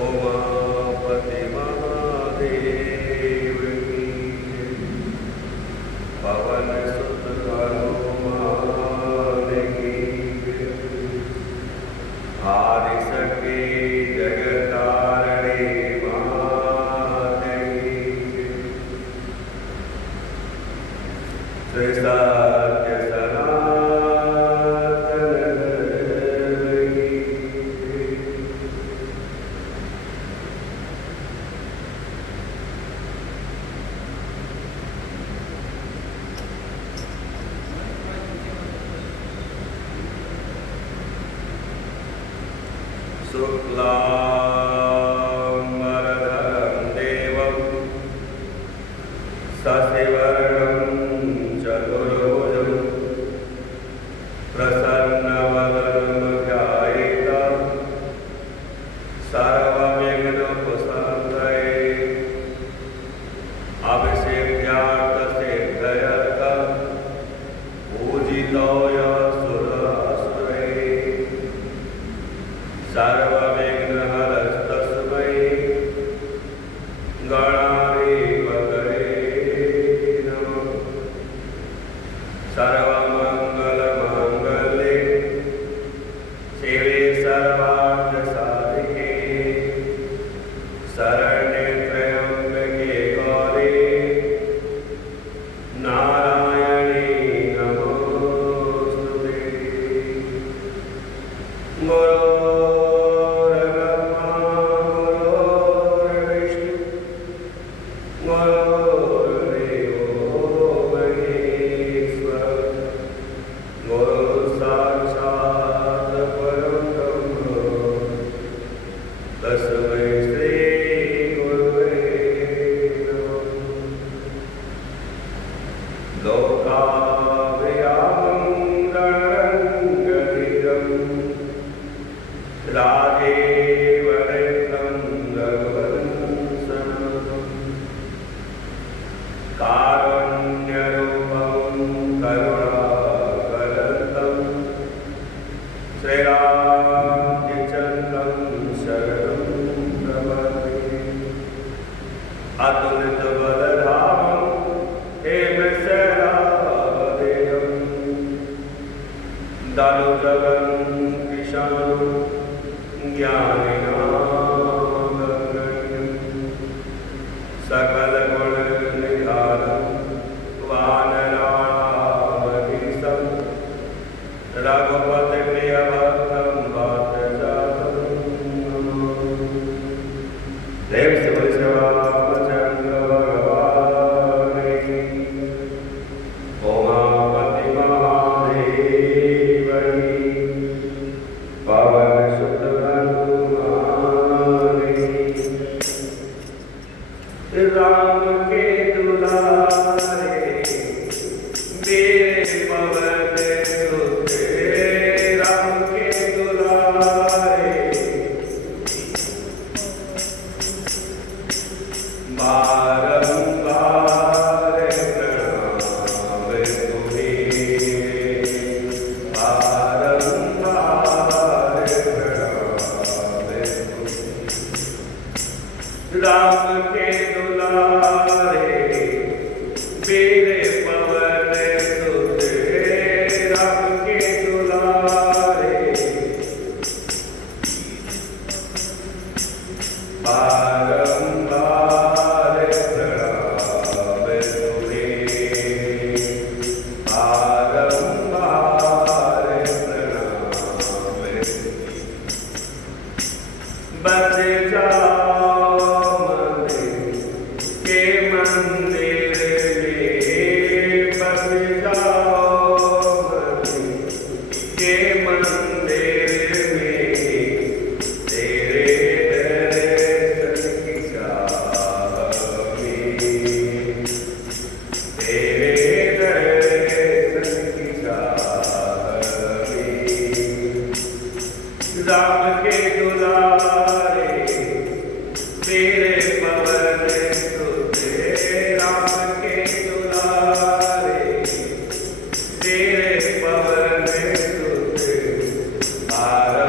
उमापति महादेव की पवन सुत हनुमान की आदि शक्ति जगतारणे मात की श्री सत्य शुक्लांबरधरं देवं शशिवर्णं चतुर्भुजं प्रसन्नवदनं ध्यायेत् सर्वविघ्नोपशान्तये अभिषेक्यार्थसिद्धयर्थं पूजितोऽय सुरासुरैः सर्वविघ्नहरस्तस्मै गणाधिपतये नमः। सर्वमङ्गलमाङ्गल्ये शिवे सर्वार्थसाधिके शरण्ये त्र्यम्बके गौरी नारायणी नमोस्तुते। Para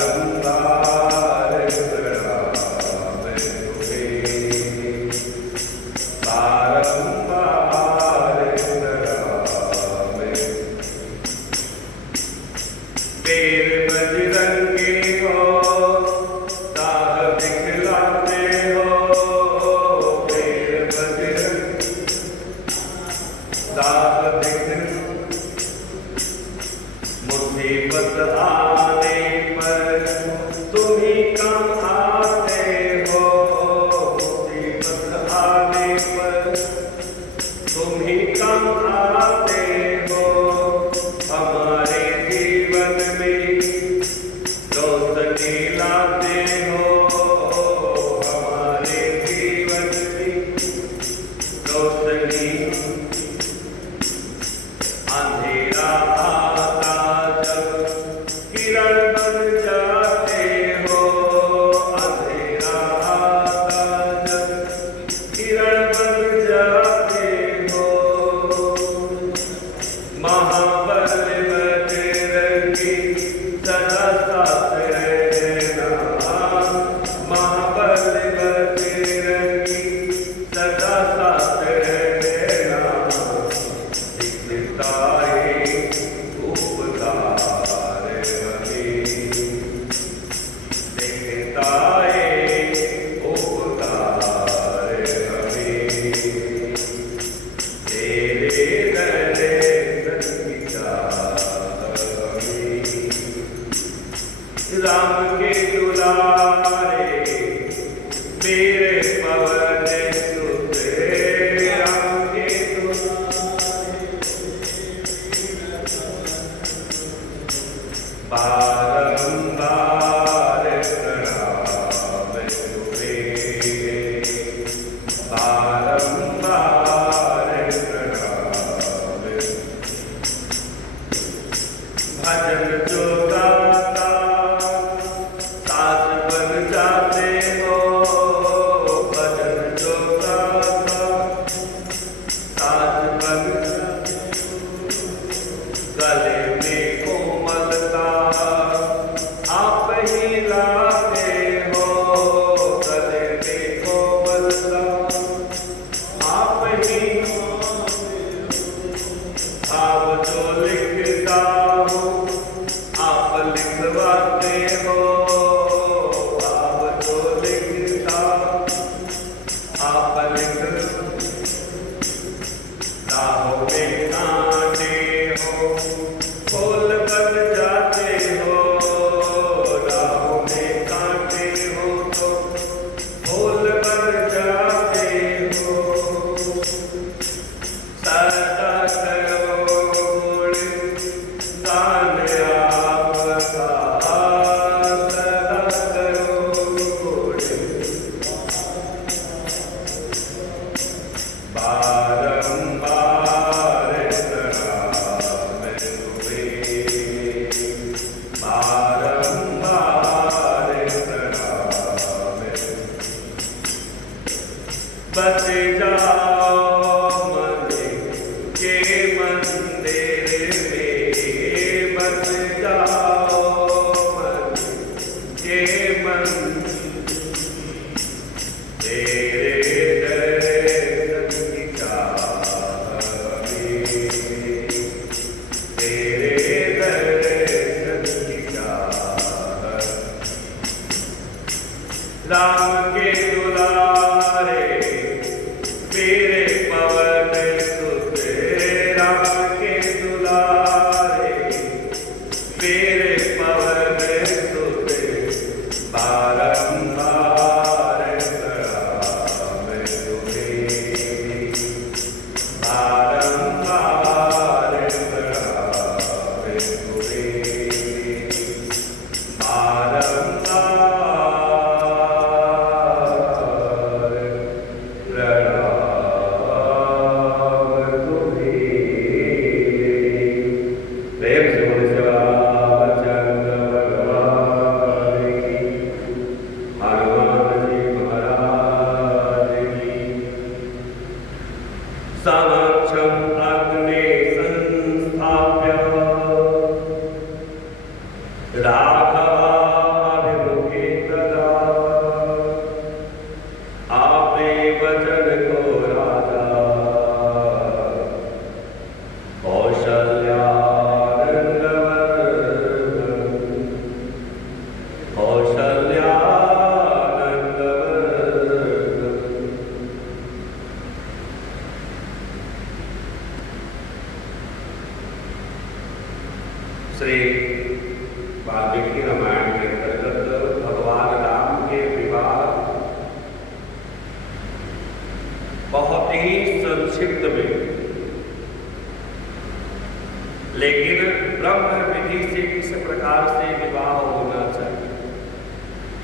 प्रकार से विवाह होना चाहिए।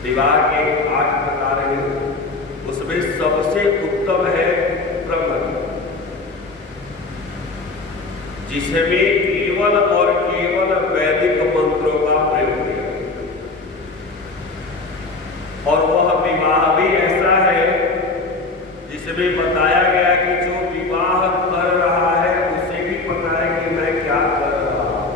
विवाह के 8 प्रकार हैं, उसमें सबसे उत्तम है ब्रह्म, जिसमें केवल और केवल वैदिक मंत्रों का प्रयोग किया, और वह विवाह भी ऐसा है जिसमें बताया गया कि जो विवाह कर रहा है उसे भी पता है कि मैं क्या कर रहा हूं,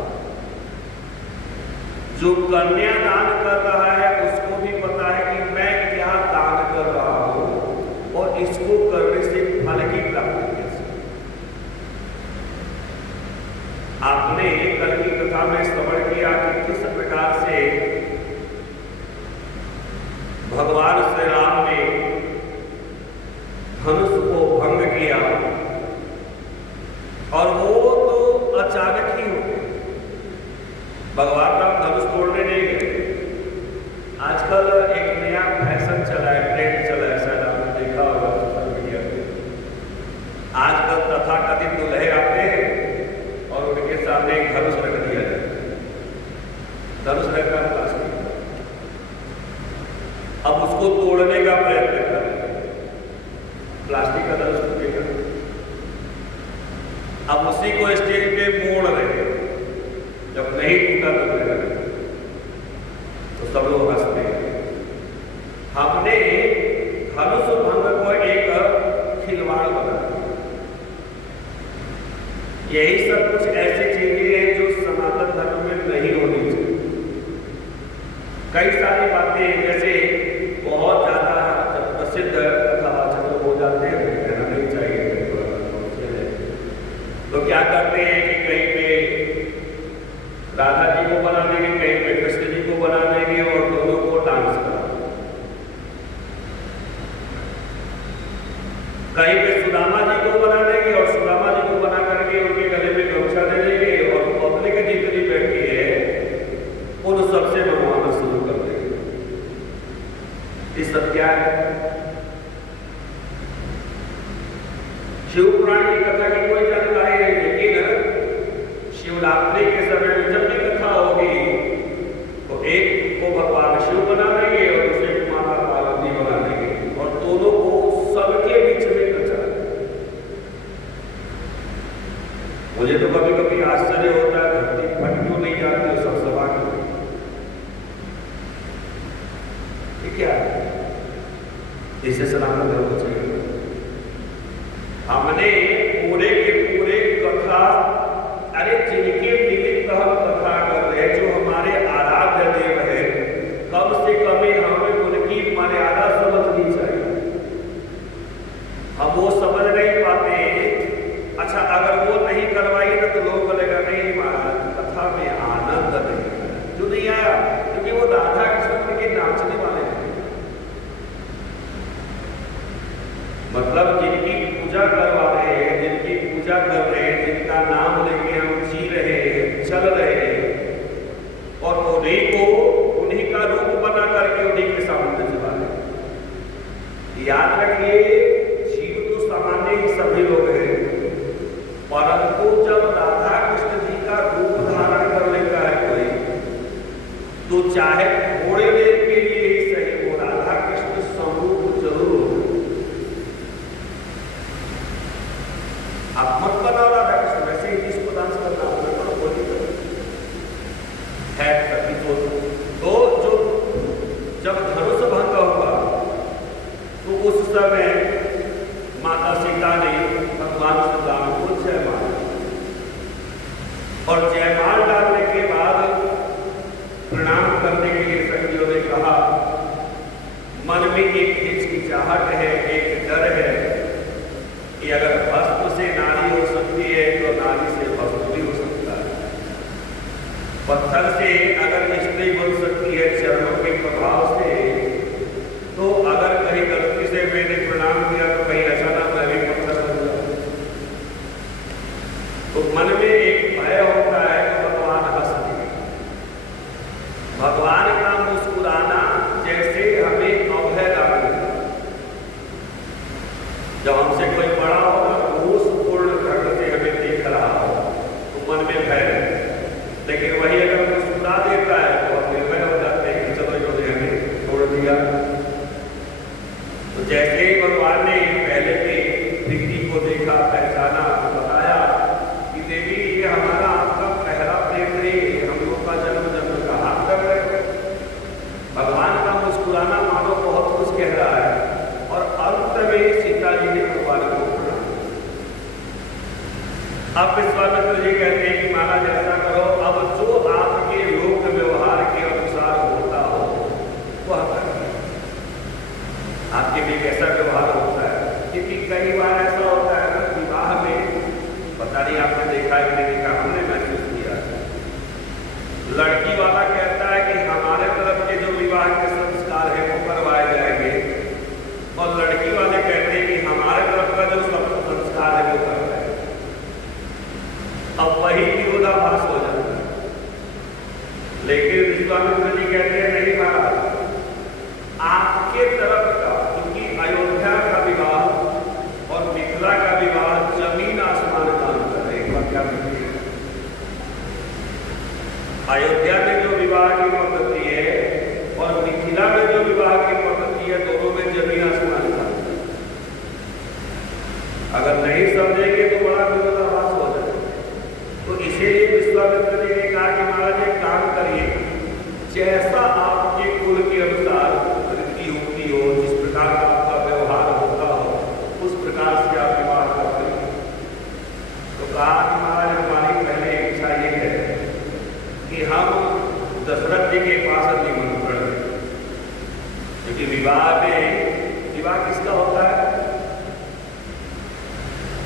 जो कन्यादान कर रहा है उसको भी पता है कि मैं क्या दान कर रहा हूं और इसको करने से फल की प्राप्ति कैसे। आपने कल की कथा में श्रवण किया कि किस प्रकार से भगवान श्री राम ने धनुष को भंग किया, और वो तो अचानक ही हो गया। भगवान राम धनुष तोड़ने नहीं गए। आजकल एक नया फैशन चला है, ट्रेंड चला है, शायद आपने देखा होगा सोशल मीडिया पे। आजकल तथाकथित दूल्हे आते हैं और उनके सामने एक धनुष रख दिया जाए, धनुष रखकर प्लास्टिक, अब उसको तोड़ने का प्रयत्न कर रहे हैं, प्लास्टिक का धनुष टूटेगा। अब उसी को स्टेज पे मोड़ रहे हैं, जब नहीं टूटा तो सब लोग हंसते हैं। हमने धनुष भंग को एक खिलवाड़ बना दिया। यही सब कुछ ऐसी चीजें हैं जो सनातन धर्म में नहीं होनी चाहिए। कई सारी बातें जैसे बहुत ज्यादा प्रसिद्ध कथावाचक हो जाते हैं, कहना नहीं चाहिए, तो क्या करते हैं कि कहीं पे राधा जी को बना देंगे, कहीं पे कृष्ण जी को बना देंगे और दोनों को डांस करा, कहीं पे सुदामा जी को बना देंगे और सुदामा जी को बना करके उनके गले में गमछा दे देंगे, और पब्लिक जितनी बैठी है उन सबसे मनवाना शुरू कर देंगे। ये सब क्या है? शिव पुराण की कथा की कोई जानकारी नहीं, लेकिन शिवरात्रि के समय में जब भी कथा होगी तो एक को भगवान शिव बना देंगे और दूसरे को माता पार्वती बना देंगे, और दोनों को सबके बीच में नचा। मुझे तो कभी कभी आश्चर्य होता है, धरती फट क्यों नहीं जाती और सब सभा क्यों? ये क्या है? इसे सनातन धर्म चाहिए। हमने पूरे के पूरे कथा, अरे जिनके निमित्त हम कथा कर रहे हैं, जो हमारे आराध्य देव है, कम से कम हमें उनकी मर्यादा समझनी चाहिए। हम वो समझ नहीं पाते। अच्छा, अगर वो नहीं करवाई ना तो लोग बोलेगा नहीं महाराज कथा में आनंद नहीं, क्यों नहीं आया? क्योंकि वो राधा कृष्ण के नाचने वाले हैं। मतलब जिनकी पूजा करवा रहे हैं, जिनकी पूजा कर रहे हैं, जिनका नाम लेके हम जी रहे हैं, चल रहे हैं, और उन्हीं को उन्हीं का रूप बना करके उन्हीं के सामने चला रहे हैं। याद रखिए, जीव तो सामान्य ही सभी लोग हैं, परंतु जब राधा कृष्ण जी का रूप धारण कर लेता है कोई, तो चाहे थोड़ी देर के लिए ही सही वो राधा कृष्ण स्वरूप जरूर। आप मत बनाओ राधा कृष्ण, वैसे ही जिसको डांस करना होगा तो बोली है कभी तो जो जब धनुष भंग हुआ तो उस समय माता सीता ने भगवान श्री राम को जयमाल, और जयमाल डालने के बाद प्रणाम करने के लिए सखियों ने कहा, मन में एक हिचकिचाहट है, एक डर है कि अगर भस्म से नारी हो सकती है तो नारी से भस्म भी हो सकता है, पत्थर से अगर स्त्री बन सकती है चरणों के प्रभाव से, तो अगर कहीं गलती से मैंने प्रणाम किया तो कहीं ऐसा ना मैं भी पत्थर बन जाऊं। तो मन में एक भय होता है कि भगवान हंस दिए। भगवान का मुस्कुराना जैसे हमें अभय दान पुराना मानव बहुत कुछ कह रहा है और अंत में सीता जी ने भगवान को प्रणाम। अब विश्वामित्र जी कहते हैं कि महाराज ऐसा करो, अब जो आपके लोक व्यवहार के अनुसार होता हो वह करिए। आपके लिए कैसा व्यवहार होता है, क्योंकि कई बार ऐसा होता है ना विवाह में, पता नहीं आपने देखा है कि नहीं देखा, हमने महसूस किया, लड़की वाला कहता है कि हमारे तरफ के जो विवाह के संस्कार है वो करवाए जाएंगे, और लड़की वाले कहते हैं कि हमारे तरफ का जो संस्कार है वो करवाए। अब वही विरोधाभास हो जाता है। लेकिन विश्वामित्र जी कहते हैं नहीं महाराज, आपके तरफ का, क्योंकि अयोध्या का विवाह और मिथिला का विवाह जमीन आसमान का अंतर है। क्या अयोध्या में जो विवाह की पद्धति है और मिथिला में जो विवाह की पद्धति है, दोनों में जमीन आसमान का। अगर नहीं समझेंगे तो बड़ा विरोधाभास हो जाए। तो इसीलिए विश्वामित्र जी ने कहा कि महाराज एक काम करिए, जैसा आपके कुल के अनुसार रीति होती हो, जिस प्रकार का आपका व्यवहार होता हो, उस प्रकार से आप विवाह करें। तो कहा कि महाराज हमारी पहले इच्छा ये है कि हम दशरथ जी के पास निमंत्रण दें, क्योंकि विवाह किसका होता है?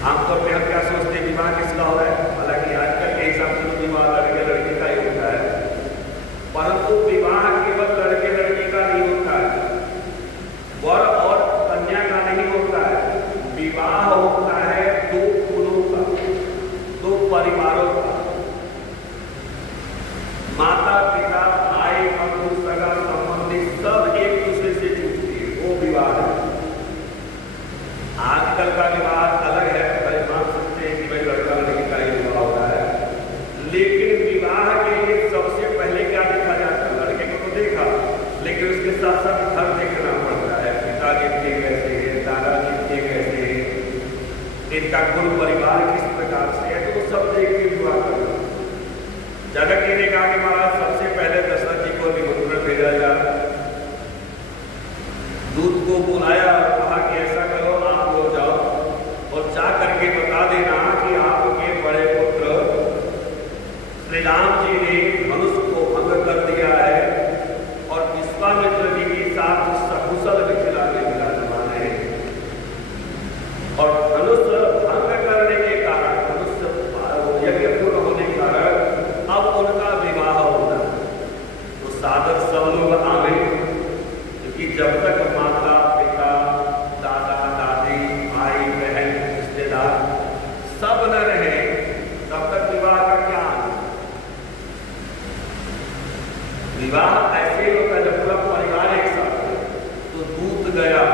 आमतौर पर हम क्या सोचते हैं विवाह किसका हो रहा है? हालांकि आजकल के हिसाब से तो विवाह लड़के लड़की का ही होता है, परंतु विवाह केवल लड़के लड़की का नहीं होता है, वर और कन्या का नहीं होता है। विवाह होता है दो कुलों का, दो परिवारों का, माता पिता भाई बंधु सगा संबंधी सब एक दूसरे से जुड़ती है, वो विवाह है। आजकल का विवाह अलग है, मान सकते हैं कि भाई लड़का लड़की का ही विवाह होता है, लेकिन विवाह के लिए सबसे पहले क्या देखा जाता है? लड़के को तो देखा, लेकिन उसके साथ साथ घर देखना पड़ता है। पिताजी थे कैसे हैं, दादाजी थे कैसे हैं, इनका कुल परिवार किस प्रकार से है, तो सब देख के विवाह करना। जनक जी ने कहा कि महाराज सबसे पहले दशरथ जी को निमंत्रण भेजा जाए। दूत को बुलाया और कहा कि ऐसा करो, आप लोग जाओ और जा करके बता देना कि आपके बड़े पुत्र श्री राम जी ने धनुष को भंग कर दिया है और विश्वामित्र जी के साथ सकुशल मिथिला में विराजमान है, और धनुष भंग करने के कारण, धनुष यज्ञ पूर्ण होने के कारण अब उनका विवाह होता है। तो सादर सब लोग आवे, क्योंकि जब तक माता पिता दादा दादी भाई बहन रिश्तेदार सब न रहे तब तक विवाह का क्या आनंद। विवाह ऐसे ही होता है जब पूरा परिवार एक साथ है। तो दूत गया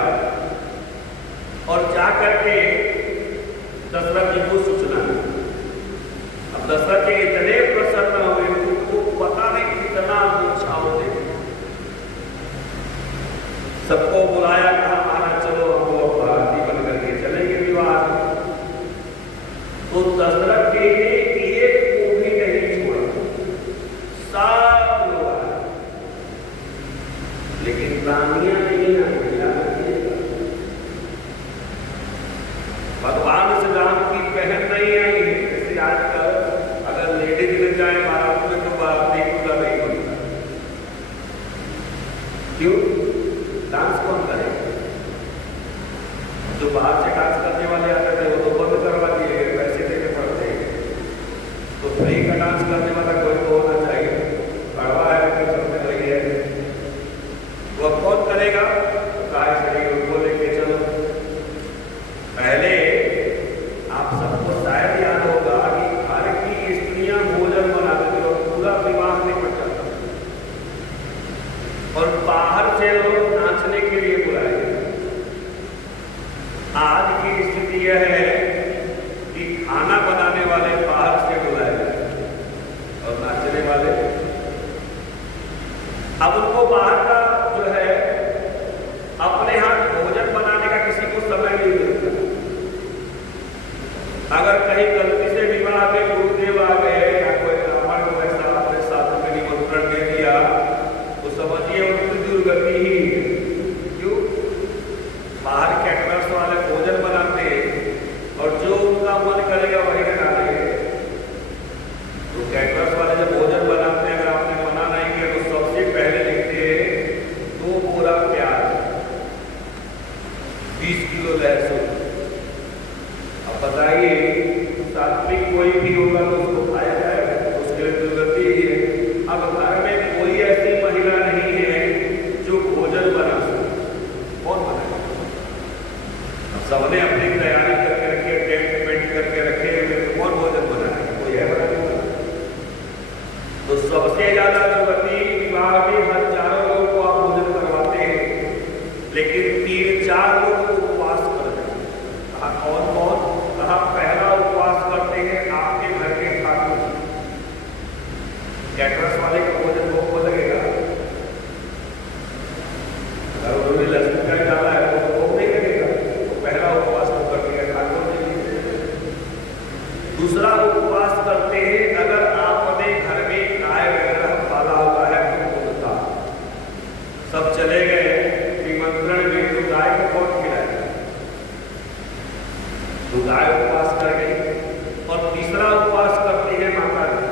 और जाकर के दशरथ जी को सूचना। अब दशरथ जी इतने प्रसन्न हुए, उनको पता नहीं कितना उत्साह थे। सबको बुलाया, कहा महाराज चलो हमको भारती बन करके चलेंगे विवाह। तो दशरथ जी ने एक को भी नहीं छोड़ा, सब लोग आए, लेकिन रानियां नहीं आई। भगवान श्री राम की बहन नहीं आई है। जैसे आजकल अगर लेडीज मिल जाए बारात में तो बाराती पूरा नहीं बनता। क्यों? डांस कौन करेगा? जो बाहर से डांस करने वाले आते थे वो तो बंद करवा दिए गए, पैसे देने पड़ते हैं। तो फ्री का डांस करने वाला कोई तो होना चाहिए। कड़वा है तो सबसे लगी है, वो कौन करेगा? तो कहा शरीर उनको लेके चलो। पहले आप सबको शायद याद होगा कि घर की स्त्रियां भोजन बनाते थे और पूरा विवाह निपट जाता, और बाहर से लोग नाचने के लिए बुलाए। आज की स्थिति यह है कि खाना बनाने वाले बाहर से बुलाए और नाचने वाले, अब उनको बाहर का जो है अपने हाथ भोजन बनाने का किसी को समय नहीं मिलता। अगर कहीं गलती से विवाह में गुरुदेव आ गए या कोई ब्राह्मण को ऐसा अपने साथ में निमंत्रण दे दिया तो समझिए उनकी दुर्गति ही है। अगर उन्होंने लहसुन का डाला है तो वो नहीं करेगा, तो पहला उपवास तो कर दिया ठाकुर के लिए। दूसरा उपवास करते हैं अगर आपने घर में गाय वगैरह पाला हुआ है तो बोलता सब चले गए निमंत्रण में तो गाय को कौन खिलाएगा, तो गाय उपवास कर गई। और तीसरा उपवास करते हैं माता जी,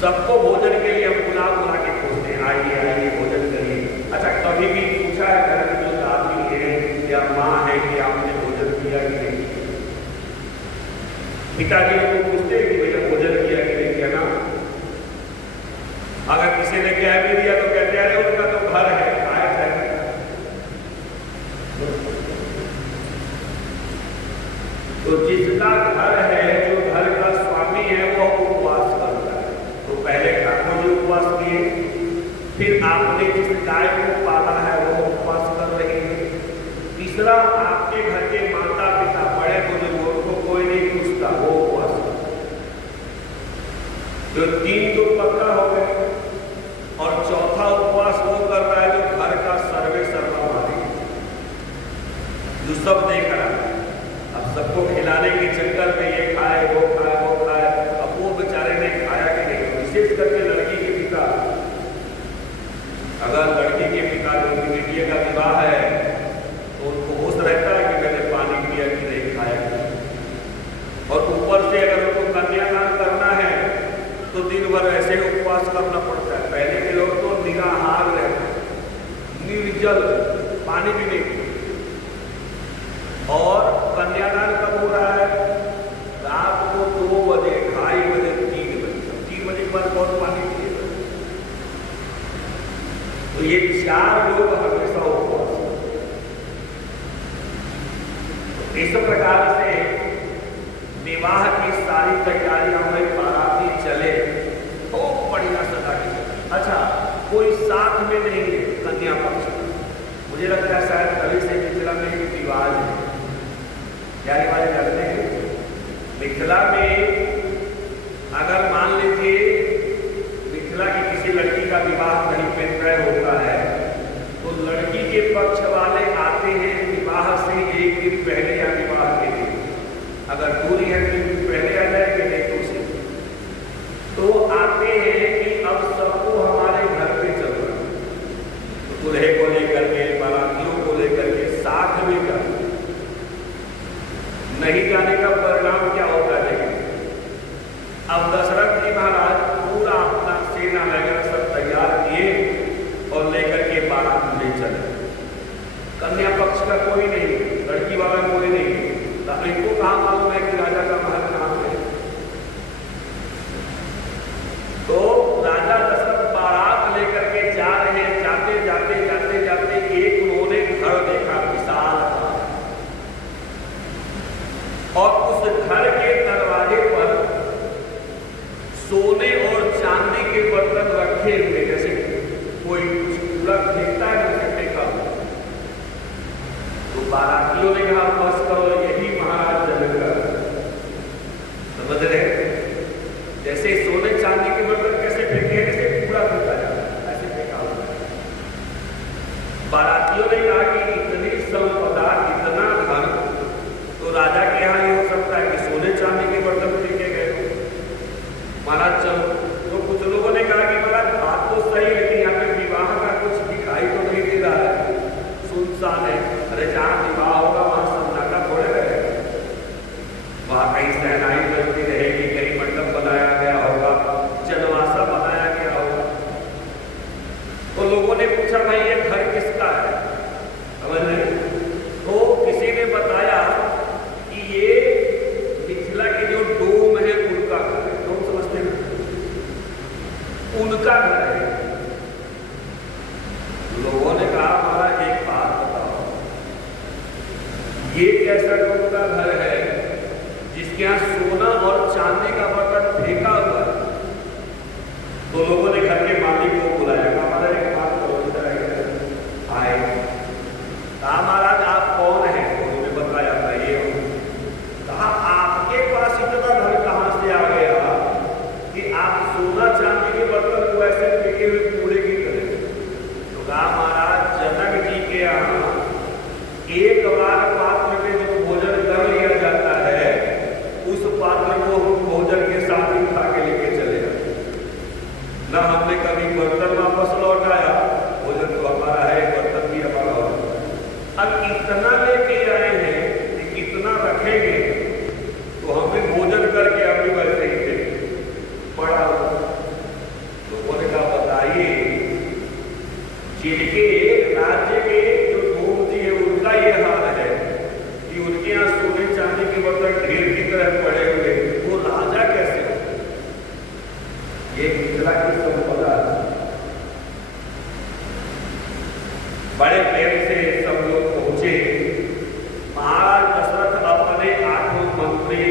सबको भोजन के लिए हम बुला बुला के पूछते हैं आइए आइए भोजन करिए। अच्छा कभी भी पूछा है घर में जो दादी है या माँ है कि आपने भोजन किया कि नहीं? पिताजी को पूछते हैं कि भैया भोजन किया कि नहीं किया ना? अगर किसी ने कह भी दिया तो कहते हैं अरे उनका तो घर है खाया जाएगा। तो जिसका घर है, जो घर का स्वामी है, वो उपवास करता है। तो पहले ठाकुर जी उपवास किए, फिर आपने जिस गाय को पाला है वो उपवास कर रही है। तीसरा आपके घर के माता पिता बड़े बुजुर्गों को कोई नहीं पूछता, वो उपवास करता है। जो तीन तो पक्का हो गए। और चौथा उपवास वो कर रहा है जो घर का सर्वे सर्वा मालिक, जो सब देख रहा है। अब सबको खिलाने के चक्कर में ये खाए वो खाए वो खाए, अब वो बेचारे ने खाया कि नहीं। विशेष करके लड़की के पिता, अगर लड़की के पिता जो उनकी बेटिया का विवाह है तो उनको होश रहता है कि मैंने पानी पिया कि नहीं खाया कि नहीं। और ऊपर से अगर उनको कन्यादान करना है तो दिन भर ऐसे उपवास करना पड़ता है। पहले के लोग तो निराहार रहते, निर्जल, पानी भी नहीं। और कन्यादान कब हो रहा है? रात को 2 बजे, 2:30 बजे, 3 बजे। 3 बजे के बाद कौन पानी पिएगा? तो ये 4 लोग हमेशा उपवास। इस प्रकार से विवाह की सारी तैयारियां में बाराती चले तो बढ़िया सजा के। अच्छा कोई साथ में नहीं है कन्या पक्ष, मुझे लगता है शायद कभी से मिथिला में एक रिवाज है। क्या रिवाज करते हैं मिथिला में? अगर मान लीजिए मिथिला की किसी लड़की का विवाह कहीं पे तय होता है तो लड़की के पक्ष वाले आते हैं विवाह से 1 दिन पहले या विवाह के दिन। अगर दूरी है तो पहले आ जाएंगे, नहीं तो उसे तो आते हैं कि अब सबको हमारे घर पे चलना, तो दूल्हे को लेकर के बारातियों को लेकर के साथ में जाना। नहीं जाने का परिणाम क्या होता है? अब दशरथ जी महाराज पूरा अपना सेना वगैरह सब तैयार किए और लेकर के बारात ले चले। कन्या पक्ष का कोई नहीं, लड़की वाला कोई नहीं। इनको कहाँ मालूम है कि राजा का महल कहाँ पे? तो राजा दशरथ बारात लेकर के जा रहे हैं। जाते जाते जाते जाते एक उन्होंने घर देखा विशाल, और उस घर के दरवाजे पर सोने और चांदी के बर्तन रखे हुए, जैसे कोई कूड़ा फेंकता है उसे फेंका। तो बारातियों ने कहा बस करो, यही महाराज जनक का। समझ रहे? जैसे सोने चांदी के बर्तन कैसे फेंके हैं, जैसे कूड़ा फेंका जाता है, ऐसे फेंका हुआ है। बारातियों ने कहा कि इतनी संपदा, इतना धन तो राजा के यहाँ ये हो सकता है कि सोने चांदी के बर्तन फेंके गए। महाराज चलो। तो कुछ लोगों ने कहा कि महाराज बात तो सही, लेकिन यहाँ पे विवाह का कुछ दिखाई तो नहीं दे रहा है, सुनसान है। अरे जहाँ विवाह होगा वहां सन्नाटा थोड़े रहेगा। जिनके राज्य के जो धूम जी है उनका ये हाल है कि उनके यहाँ सोने चांदी के बर्तन ढेर की तरह पड़े हुए, वो राजा कैसे हो? ये मिथिला की संपदा बड़े प्रेम से सब लोग पहुंचे। महाराज दशरथ अपने 8 मंत्री,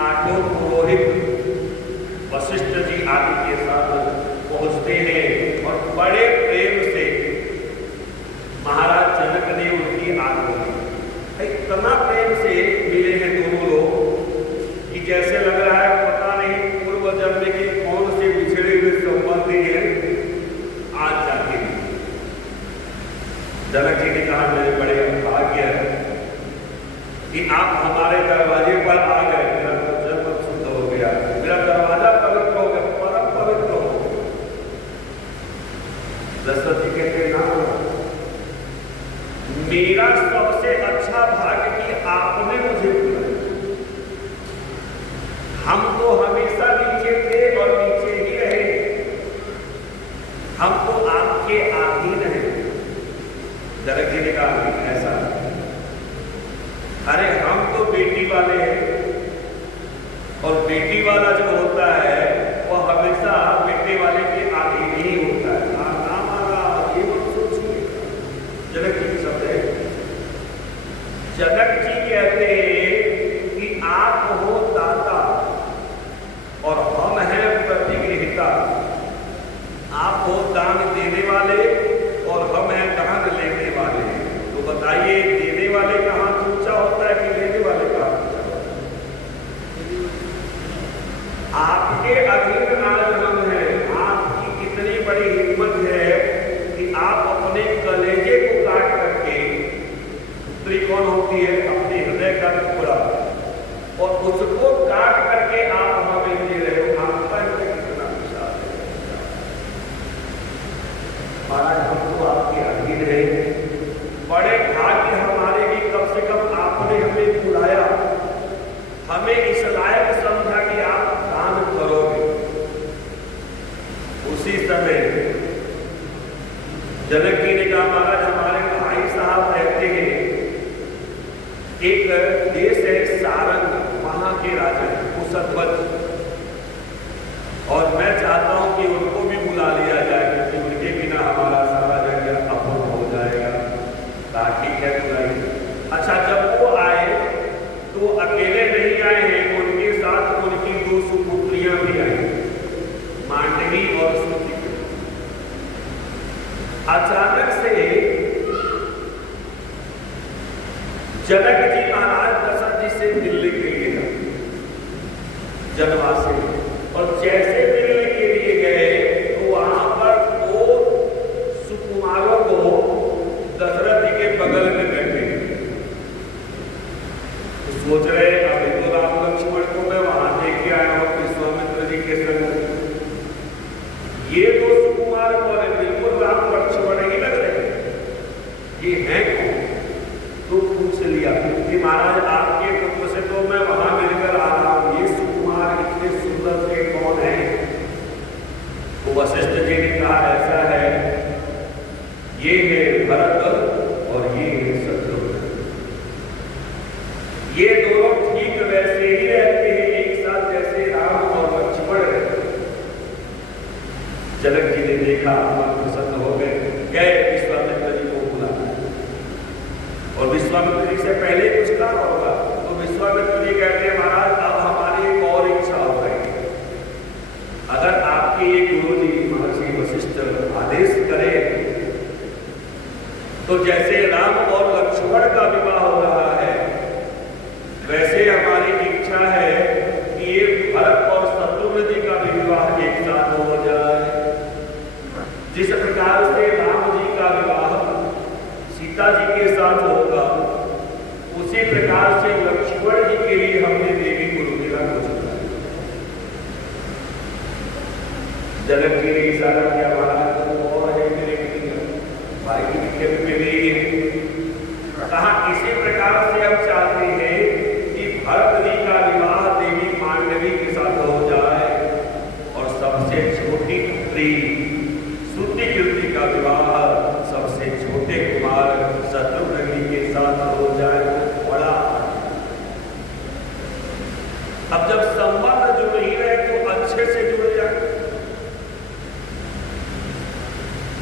8 पुरोहित वशिष्ठ जी आदि के साथ पहुंचते हैं और बड़े प्रेम से महाराज जनक ने उनकी आगमन, इतना प्रेम से मिले हैं दोनों लोग कि जैसे लग रहा है पता नहीं पूर्व जन्म के कौन से बिछड़े हुए संबंधी हैं, आज जाके जनक जी ने कहा मेरे बड़े भाग्य है कि आप हमारे दरवाजे पर आ गए, मेरा जन्म शुद्ध हो गया, मेरा दरवाजा पवित्र हो गया, परम पवित्र हो गया। दशरथ जी कहते ना, मेरा सबसे अच्छा भाग्य कि आपने मुझे बुलाया। हम तो हमेशा नीचे थे और नीचे ही रहे, हम तो आपके अधीन हैं। जनक जी ने कहा ऐसा, अरे हम तो बेटी वाले हैं और बेटी वाला जो होता है वो हमेशा बेटे वाले के अधीन ही होता है। नाम आगा ये मत सोचिए। जनक जी की शब्द है, जनक जी कहते हैं कि आप हो दाता और हम हैं प्रतिगृहिता। आप हो दान देने वाले और हम हैं दान लेने वाले। तो बताइए देने वाले का हाथ ऊंचा होता है कि लेने वाले का हाथ ऊंचा होता है? आपके अधीन आज हम हैं। आपकी कितनी बड़ी हिम्मत है कि आप अपने कलेजे को काट करके, त्रिकोण होती है अपने हृदय का टुकड़ा, और उसको काट करके आप हमें दे रहे हो। आपका हृदय कितना विशाल है। महाराज हम तो आपके अधीन है, बड़े भाग्य हमारे भी कम से कम आपने हमें बुलाया, हमें इस लायक समझा कि आप दान करोगे। उसी समय जनक जी ने कहा महाराज हमारे भाई साहब रहते हैं, एक देश है सारंग, वहां के राजा कुशध्वज, और मैं चाहता हूं कि उनको भी बुला लिया जाए क्योंकि उनके बिना हमारा सारा जगह अपूर्ण हो जाएगा। ताकि क्या बुलाइए। अच्छा जब वो आए तो अकेले नहीं आए हैं, उनके साथ उनकी 2 सुपुत्रियां भी आई, मांडवी और सुति। अचानक से जनक जी महाराज दशरथ जी से मिलने के लिए गए जनवास से, और जैसे मिलने के लिए गए तो वहां पर 2 सुकुमारों को दशरथ जी के बगल में बैठे, तो सोच रहे अभी तो राम लक्ष्मण को मैं वहां देख आया हूं विश्वामित्र जी के संग, ये 2 सुकुमार कौन है? बिल्कुल राम लक्ष्मण ही लग रहे, ये हैं कौन? तो पूछ लिया कि महाराज आपके पुत्र से तो मैं वहां मिलकर आ रहा हूं, ये सुकुमार इतने सुंदर से कौन है? तो वशिष्ठ जी ने कहा ऐसा है, ये है भरत और ये है शत्रुघ्न। ये दोनों ठीक वैसे ही रहते हैं एक साथ जैसे राम और लक्ष्मण रहते हैं। जनक जी ने देखा, मन प्रसन्न हो गए विश्वामित्र जी को बुलाया, और विश्वामित्र जी से पहले कुछ कहा होगा तो विश्वामित्र जी कहते हैं महाराज अब हमारी एक और इच्छा हो गई, अगर आपके ये गुरु जी महर्षि वशिष्ठ आदेश करें तो जैसे राम और लक्ष्मण का विवाह हो रहा है वैसे हमारी इच्छा है कि ये भरत और शत्रुघ्न जी का भी विवाह एक साथ हो जाए। जिस प्रकार से राम जी का विवाह सीता जी के साथ होगा उसी प्रकार से लक्ष्मण जी के लिए हमने देवी गुरुदेवा को चुना। जनक जी ने इशारा किया महाराज तो और है मेरे भाई की विज्ञप्ति में भी कहा इसी प्रकार से हम चाहते हैं कि भरत जी का विवाह देवी मांडवी के साथ हो जाए और सबसे छोटी पुत्री सुति कीर्ति का विवाह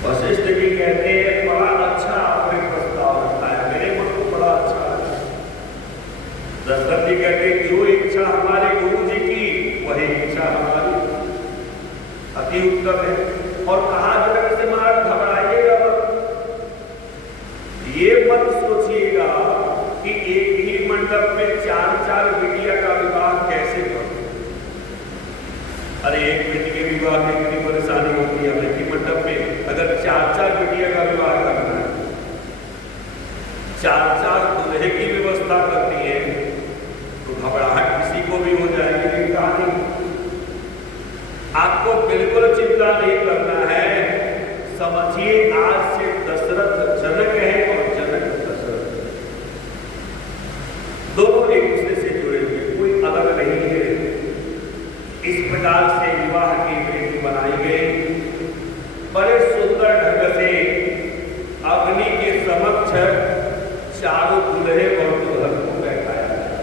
वशिष्ठ जी कहते हैं बड़ा अच्छा आपने प्रस्ताव रखा है, मेरे मन को बड़ा अच्छा लगा। दशरथ जी कहते जो इच्छा हमारे गुरु जी की वही इच्छा हमारी, अति उत्तम है। और कहा जनक से महाराज घबराइएगा मत, ये मत सोचिएगा कि एक ही मंडप में 4-4 बिटिया का विवाह कैसे करूं। अरे एक बेटी के विवाह में इतनी परेशानी होती है, एक ही मंडप में अगर 4-4 बिटिया का विवाह करना है, 4-4 दूल्हे की व्यवस्था करनी है, तो घबराहट किसी को भी हो जाएगी। लेकिन कहानी आपको बिल्कुल चिंता नहीं करना है। समझिए आज से दशरथ जनक है और जनक दशरथ, दोनों एक दूसरे से जुड़े हुए, कोई अलग नहीं है। इस प्रकार से विवाह की रीति बनाई गई, बड़े सुंदर ढंग से अग्नि के समक्ष चारों दूल्हे और दुल्हन को बैठाया गया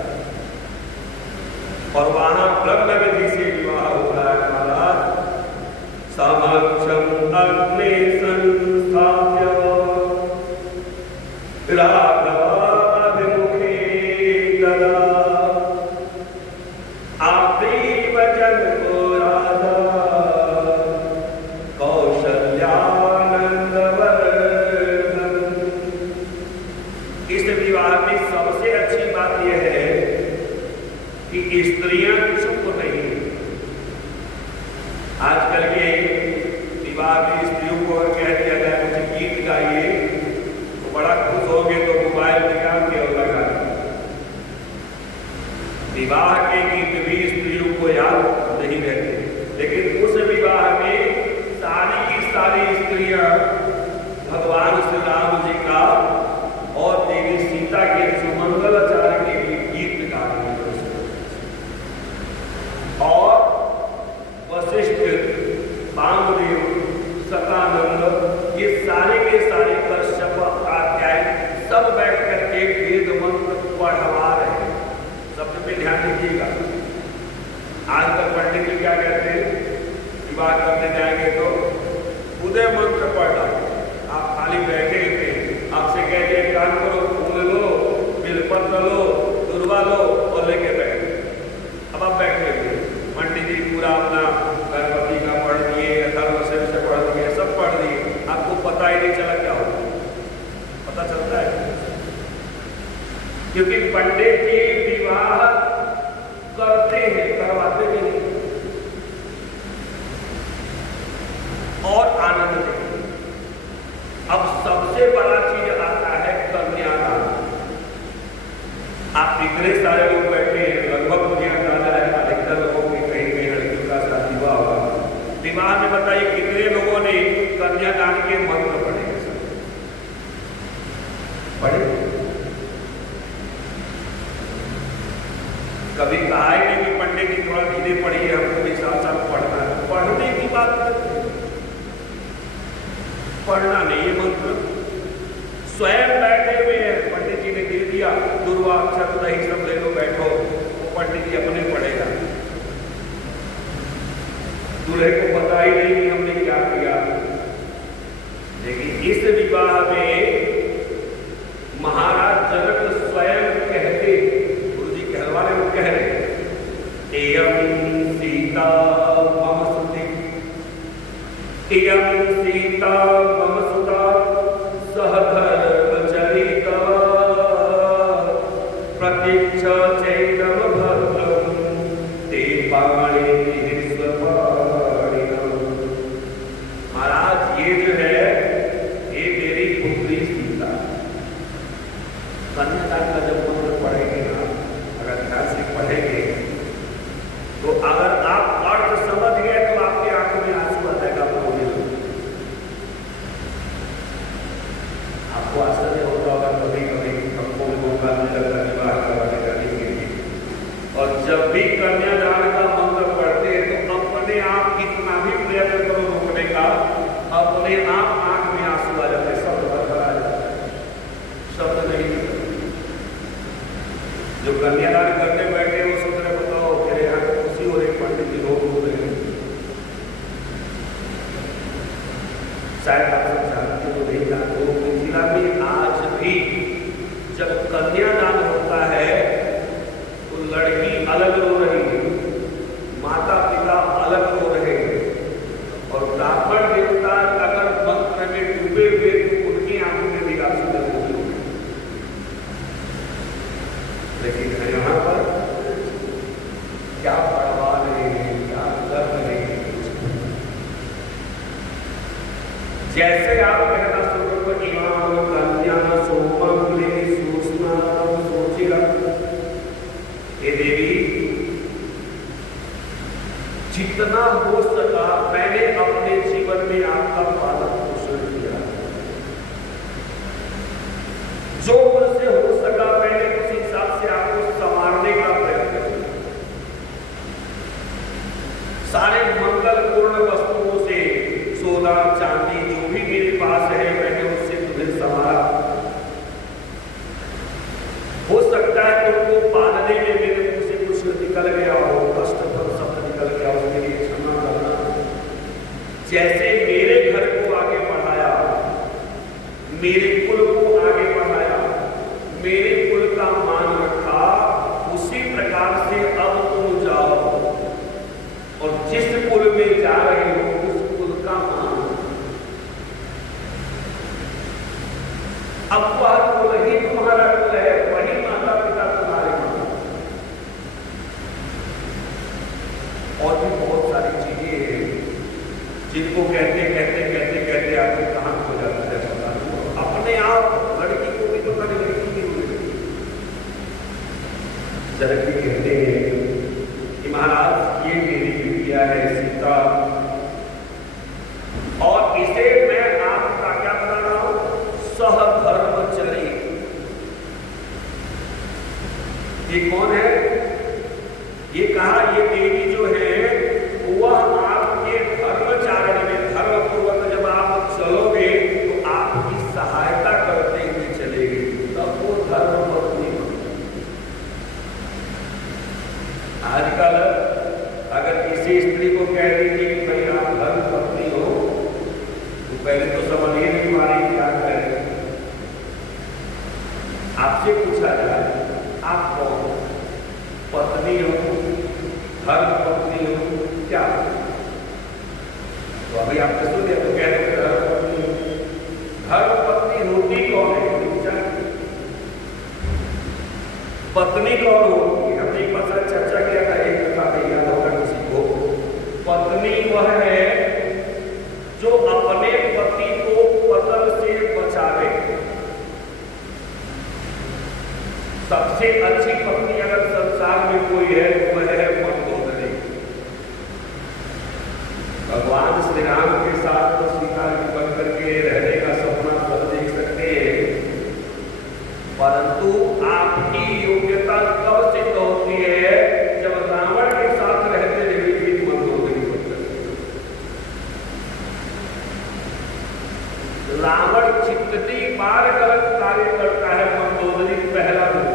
और वहां ब्रह्म विधि से विवाह होता है। महाराज समक्षम अग्नि संस्थाप्य राघवाभिमुखे तदा वचन को राधा कौशल्यानंद वर्धन। इस विवाह में सबसे अच्छी बात यह है कि स्त्रियां चुप नहीं। आजकल के विवाह में स्त्रियों को अगर कह दिया जाए मुझे गीत गाइए तो बड़ा खुश होंगे, तो मोबाइल निकाल के और लगा। विवाह के गीत भी स्त्रियों को याद नहीं रहते, लेकिन उस विवाह में सारी की सारी स्त्रियां भगवान श्री राम जी का और देवी सीता के सुमंगलाचार के लिए गीत गा रही हैं। और वशिष्ठ, वामदेव, सतानंद, ये सारे के सारे कश्यप, कात्यायन सब बैठ करके वेद मंत्र पढ़वा रहे हैं। शब्द पे ध्यान दीजिएगा। आजकल पंडित जी क्या कहते हैं, विवाह करने जाएंगे तो उदय मंत्र पढ़ रहे, आप खाली बैठे थे, आपसे कह दिए कान करो, फूल लो, बिलपत्र लो, दुर्वा लो और लेके बैठे। अब आप बैठे हुए, पंडित जी पूरा अपना गणपति का पढ़ दिए, अथर्वशीर से पढ़ दिए, सब पढ़ दिए, आपको पता ही नहीं चला क्या होगा। पता चलता है क्योंकि पंडित जी विवाह करते हैं, करवाते भी नहीं और आनंद देते। अब सबसे बड़ा चीज आता है कन्यादान। आप इतने सारे लोग बैठे हैं, लगभग मुझे अंदाजा है अधिकतर लोगों की कहीं कहीं लड़कियों का शादी विवाह होगा। विवाह में बताइए कितने लोगों ने कन्यादान के मंत्र पढ़े? पढ़े? कभी कहा है कि पंडित जी थोड़ा धीरे पढ़िए, हमको भी साथ साथ पढ़ना है। पढ़ने की बात करते हैं, पढ़ना नहीं है मंत्र। स्वयं बैठे हुए हैं, पंडित जी ने दे दिया दुर्वा अक्षर दही सब ले लो बैठो, तो पंडित जी अपने पढ़ेगा। दूल्हे को पता ही नहीं कि हमने क्या किया। लेकिन इस विवाह में महाराज जनक स्वयं कहते, कहलवाने को कह रहे, एयं सीता मम सुति, एयं सीता मम सुता, सह धर्मचरिता, प्रतीक्षा चैनम भद्रम, ते पाणिः स्वपाणिनः। महाराज ये जो है ये मेरी पुत्री सीता। कन्यादान का जब मंत्र पढ़ेंगे ना, अगर ध्यान से पढ़ेंगे तो अगर आप अर्थ समझ गए तो आपकी आंखों में आंसू आ जाएगा। आपको आश्चर्य होता होगा, कभी कभी हमको भी मौका मिल जाता है विवाह करवाने का के लिए, और जब भी कन्यादान का मंत्र पढ़ते हैं तो अपने आप कितना भी प्रयत्न करो रोकने का, अपने आप आंख में आंसू आ जाते, शब्द भर आ जाता है, शब्द नहीं। जो कन्यादान करने बैठे वो सोच रहे बताओ मेरे यहाँ खुशी हो रही, पंडित जी लोग हो रहे हैं। शायद आप सब जानते हो नहीं जानते हो, मिथिला में आज भी जब कन्यादान होता है तो लड़की अलग रो रही है, माता पिता अलग रो रहे हैं, और ब्राह्मण देवता अगर मंत्र में डूबे हुए तो उनकी आंखों में भी आंसू लगे हुए। लेकिन यहाँ पर क्या पढ़वा रहे हैं, क्या कर रहे हैं। जैसे आप कहना शुरू करो इमाम कन्या सोमम ले सूचना सोचेगा, हे देवी जितना हो सका मैंने अपने जीवन में आपका पालन पोषण किया, जो मुझसे हो सका मैंने उस हिसाब से आपको संवारने का प्रयत्न किया। सारे मंगलपूर्ण वस्तुओं से सोना चांदी जो भी मेरे पास है मैंने उससे तुम्हें संवारा। हो सकता है तुमको पालने में मेरे मुंह से कुछ निकल गया हो, कष्टकर शब्द निकल गया हो, उसके लिए क्षमा करना। जैसे मेरे घर को आगे बढ़ाया, मेरे कुल को आगे बढ़ाया, मेरे कुल का मान रखा, उसी प्रकार से अब तुम जाओ और जिस कुल में जा रहे हो उस कुल का मान। अब वह कुल ही तुम्हारा कुल है, वही माता पिता तुम्हारे मां। और भी बहुत सारी चीजें हैं जिनको कहते कहते कहते कहते आगे कहां हो जाता है पता नहीं। अपने आप लड़की को भी तो कभी लड़की नहीं हुई। जनक जी कहते हैं कि महाराज ये मेरी बिटिया है सीता, और इसे मैं आपका क्या बता रहा हूं, सहधर्मचरी। ये कौन है? ये कहा ये देवी जो है वह आपके धर्मचारण में, धर्म पूर्वक जब आप चलोगे तो आपकी सहायता करते हुए चलेगी, तब वो धर्म पत्नी। आजकल अगर किसी स्त्री को कह दीजिए कि भाई आप धर्म पत्नी हो तो पहले तो समझ ही नहीं पा रही क्या करें। आपसे पूछा जाए आप कौन, पत्नी हो, धर्म पत्नी हो, क्या? तो अभी आपने सुन लिया तो कह रहे धर्म पत्नी। धर्म पत्नी होती कौन है? पत्नी कौन होती? हमने एक बार चर्चा किया था, एक दफा नहीं याद होगा किसी को। पत्नी वह है जो अपने पति को पतन से बचावे। सबसे अच्छी पत्नी अगर संसार में कोई है तो वह है मंदोदरी। भगवान श्री राम के साथ तो सीता जी बन करके रहने का सपना सब देख सकते हैं, परंतु आपकी योग्यता कब सिद्ध होती है जब रावण के साथ रहते हुए भी मंदोदरी बनते। रावण जितनी बार गलत कार्य करता है मंदोदरी पहला बोल।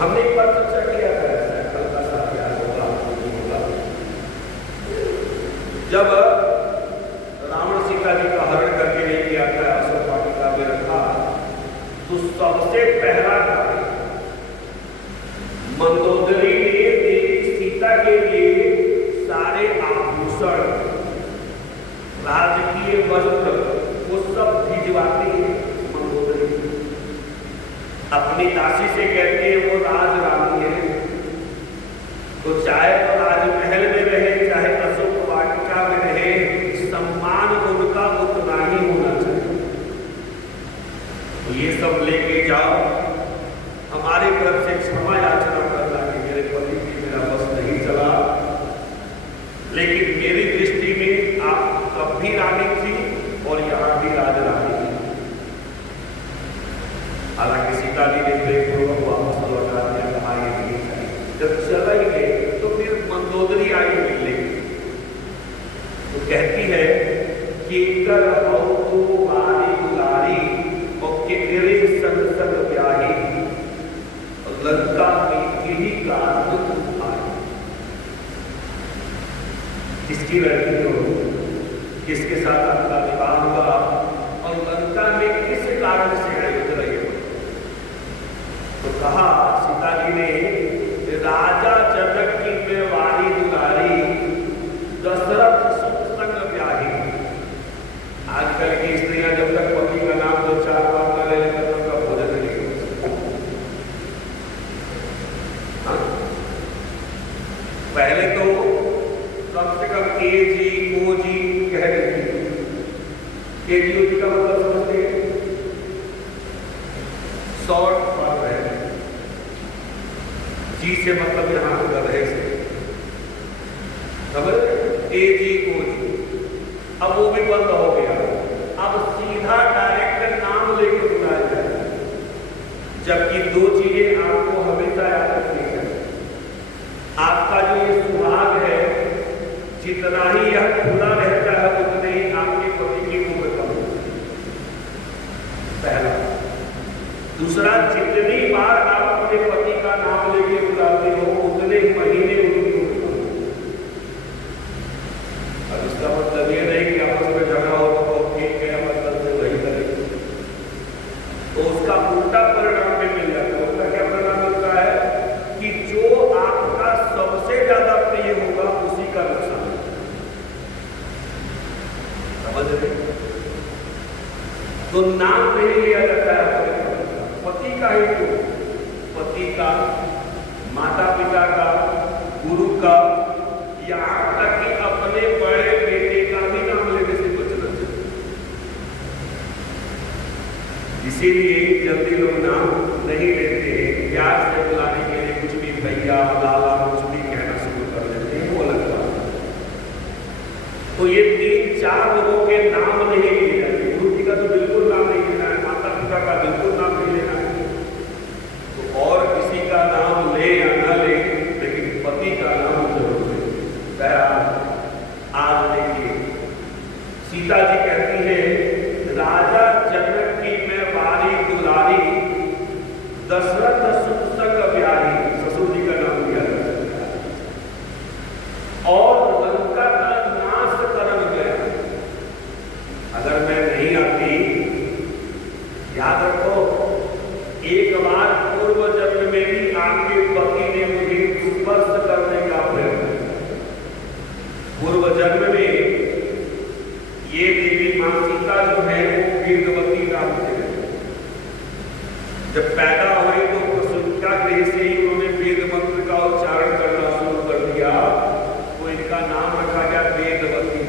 हमने एक बार चर्चा किया था, हल्का सा याद होगा होगा, जब रावण सीता जी का हरण करके ले गया था, अशोक वाटिका में रखा, तो सबसे पहला कार्य मंदोदरी ने देवी सीता के लिए सारे आभूषण, राजकीय वस्त्र वो सब भिजवाती है। मंदोदरी अपनी दासी से कहती है वो राज रानी है, तो चाहे वो राजमहल में रहे चाहे अशोक वाटिका में रहे, सम्मान उनका उतना ही होना चाहिए। तो ये सब लेके जाओ, हमारे तरफ से क्षमा याचना करना कि मेरे पति की मेरा बस नहीं चला, लेकिन मेरी दृष्टि में आप तब भी रानी थी और यहाँ भी राज रानी थी। हालांकि सीता जी ने प्रेमपूर्वक वापस लौटा दिया, कहा ये नहीं चाहिए। जब चला ही गए तो फिर मंदोदरी आई मिलने, तो कहती है कि कर हो तो बारी गुलारी और कितने संग संग ब्याही, लंका में यही कारण आए। किसकी लड़की हो, किसके साथ आपका विवाह हुआ और लंका में किस कारण से अयोध्या रही हो। तो कहा सीता जी ने, राजा जनक की बेवारी दुलारी, दशरथ सुख संग ब्याही। आजकल की स्त्रियां जब तक पति का नाम 2-4 बार न ले तब तक का भोजन नहीं हो सकता। पहले तो कम से कम ए जी ओ जी कह देती। ए जी ओ जी का मतलब समझते हैं, शॉर्ट फॉर्म है। जी से मतलब यहां गधे से, समझ, ए जी ओ जी। अब वो भी बंद हो गया, अब सीधा डायरेक्ट नाम लेके बुलाया जाए। जबकि 2 चीजें आपको हमेशा याद रखनी है। आपका जो ये सुहाग है, जितना ही यह खुला रहता है उतने ही आपके पति की उम्र कम होती है, पहला। दूसरा, जितनी बार आप अपने पति का नाम लेके बुलाते हो उतने महीने उनकी उम्र कम होती है। अब इसका मतलब ये नहीं कि आपस में झगड़ा हो तो ठीक है मतलब से वही करें, तो उसका उल्टा परिणाम भी मिल जाता है। उसका क्या परिणाम मिलता है कि जो आपका सबसे ज्यादा प्रिय होगा उसी का नुकसान, समझ रहे। तो नाम नहीं लिया जाता है अपने पति का ही, तो पति का, माता पिता का, गुरु का, यहां तक कि अपने बड़े बेटे का भी नाम लेने से बचना चाहिए। इसीलिए जल्दी लोग नाम नहीं लेते हैं, प्यार से बुलाने के लिए कुछ भी भैया लाला कुछ भी कहना शुरू कर देते हैं, वो अलग बात है। तो ये 3-4 लोगों के नाम नहीं लिए जाते। गुरु जी का तो बिल्कुल नाम नहीं लेना है, माता पिता का बिल्कुल नाम नहीं लेना है, तो और किसी का नाम ले या न ले, लेकिन पति का नाम जरूर ले। आज देखिए सीता जी कहती है, राजा जनक की मैं वारी दुलारी, दशरथ सुख संग ब्याही। ससुर जी का नाम लिया जाता है। और लंका का नाश करन गया। अगर मैं नहीं आती, याद रखो, एक बार पूर्व जन्म में भी आपके पति ने मुझे स्पर्श करने का प्रयत्न किया। पूर्व जन्म में ये देवी मां सीता जो है वो वीरवती नाम से, जब पैदा हुई तो प्रसूतिका गृह से ही उन्होंने वेद मंत्र का उच्चारण करना शुरू कर दिया, तो इनका नाम रखा गया वेदवती।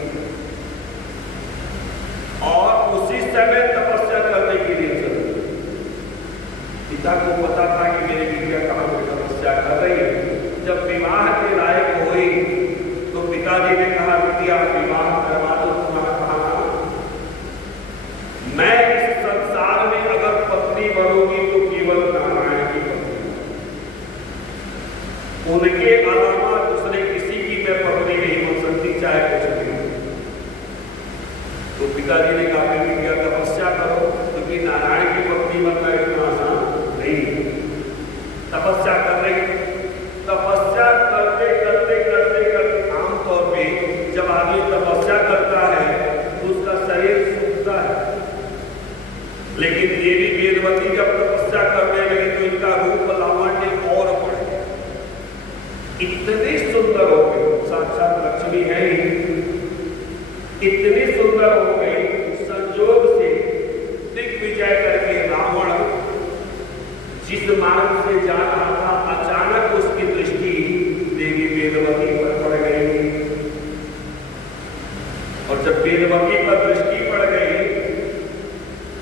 और उसी समय तपस्या करने के लिए चली। पिता को पता था कि मेरी बिटिया कहां पर तपस्या कर रही है। जब विवाह के लायक हुई तो पिताजी ने कहा, बिटिया विवाह करवा दो, तुम्हारा कहां था। मैं इस संसार में अगर पत्नी बनूंगी तो केवल नारायण की पत्नी, उनके अलावा दूसरे किसी की मैं पत्नी नहीं बन सकती, चाहे कुछ भी हो। तो पिताजी ने कहा, बिटिया तपस्या करो, क्योंकि नारायण की पत्नी बनना इतना आसान नहीं। तपस्या कर रही, तपस्या करते करते करते करते, आमतौर पे जब आदमी तपस्या करता है तो उसका शरीर सूखता है, लेकिन देवी वेदवती जब तपस्या करने लगी तो इनका रूप लावण्य और बढ़ गया। इतनी सुंदर हो गई, साक्षात लक्ष्मी है ही, इतनी सुंदर हो गई, संजोग से दिग्विजय करके रावण जिस मार्ग से जा रहा था, अचानक उसकी दृष्टि देवी वेदवती पर पड़ गई। और जब वेदवती पर दृष्टि पड़ गई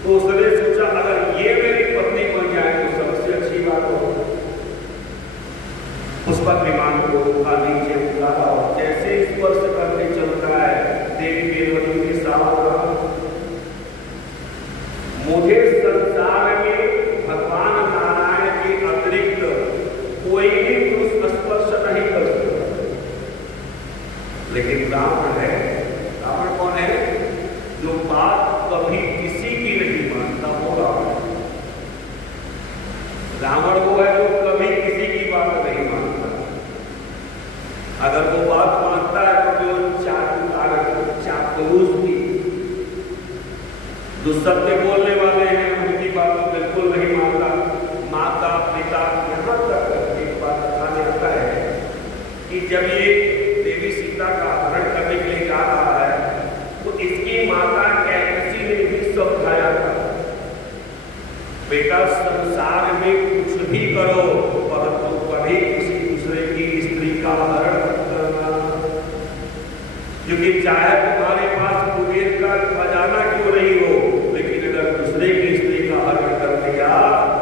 तो उसने सोचा, अगर ये मेरी पत्नी बन जाए तो सबसे अच्छी बात हो। उस पर विमान को रोका, नीचे उतारा और जैसे स्पर्श करके चलता है, देवी वेदवती के साथ, मुझे संसार में भगवान नारायण के अतिरिक्त कोई भी पुरुष स्पर्श नहीं कर सकता। लेकिन रावण है, रावण कौन है? जो बात कभी किसी की नहीं मानता, वो रावण। रावण वो है जो कभी किसी की बात नहीं मानता। अगर वो बात मानता है तो जो क्रूस की। जो सत्य बोलने वाले हैं उनकी बात तो बिल्कुल नहीं मानता। माता पिता, यहाँ तक एक बात बताने आता है कि जब ये देवी सीता का अपहरण करने के लिए जा रहा है तो इसकी माता कैकसी ने भी समझाया था, बेटा संसार में कुछ भी करो परंतु कभी किसी दूसरे की स्त्री का हरण मत करना, क्योंकि चाहे तुम्हारे पास कुबेर का खजाना क्यों नहीं हो, लेकिन अगर दूसरे की स्त्री का हरण कर दिया